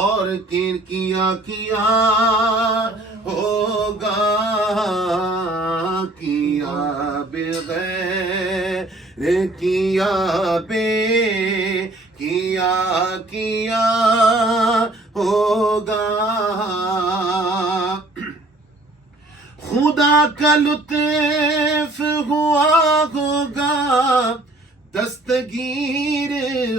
اور کیا ہوگا کیا بغیر کیا ہوگا خدا کا لطف ہوا ہوگا دستگیر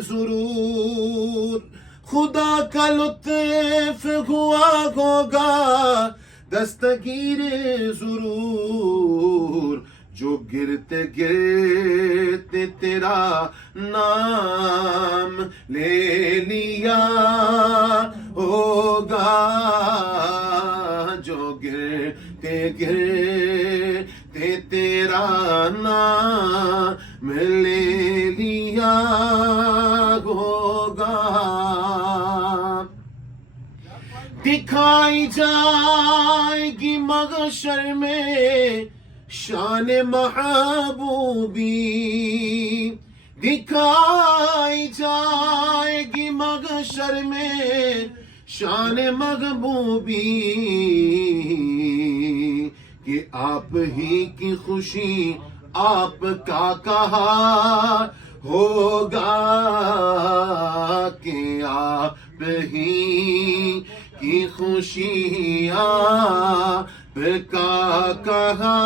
ضرور خدا کا لطف ہوا ہوگا دستگیر ضرور جو گرتے گرتے تیرا نام لے لیا ہوگا جو گرتے گرتے تیرا نام لے لیا ہوگا دکھائی جائے گی محشر میں شان محبوبی دکھائی جائے گی محشر میں شان محبوبی کہ آپ ہی کی خوشی آپ کا کہا ہوگا کہ آپ ہی کی خوشی آپ کا کہا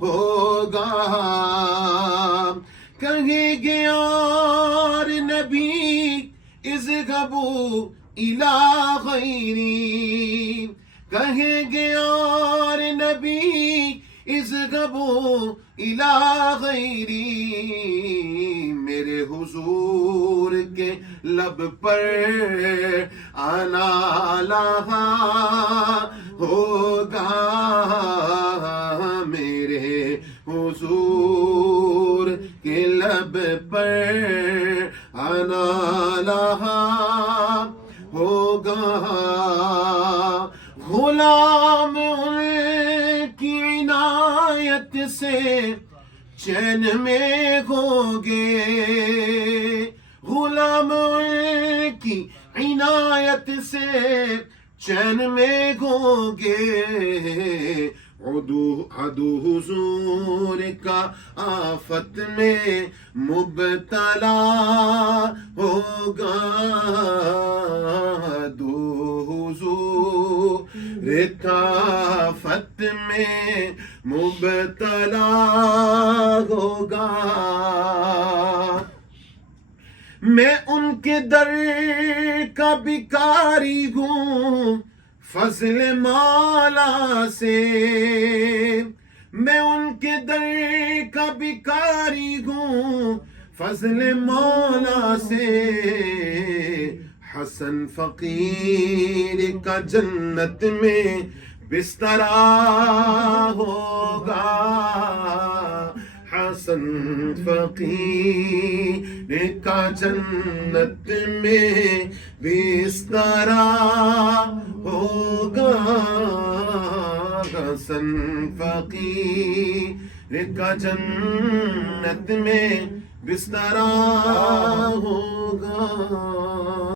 ہوگا کہیں گے اور نبی اذهبوا الی غیری کہیں گے اور نبی اذهبوا الی غیری میرے حضور کے لب پر آنا لہا ہوگا میرے حضور کے لب پر آنا لہا ہوگا غلام ان کی عنایت سے چین میں ہوگے غلام ان کی عنایت سے چین میں ہوگے عدو حضور کا آفت میں مبتلا ہوگا عدو حضور کا آفت میں مبتلا ہوگا میں ان کے در کا بھکاری ہوں فضل مولا سے میں ان کے در کا بھکاری ہوں فضل مولا سے حسن فقیر کا جنت میں بسترا ہوگا حسن فقیر کا جنت میں بسترا ہوگا حسن فقیر کا جنت میں بسترا ہوگا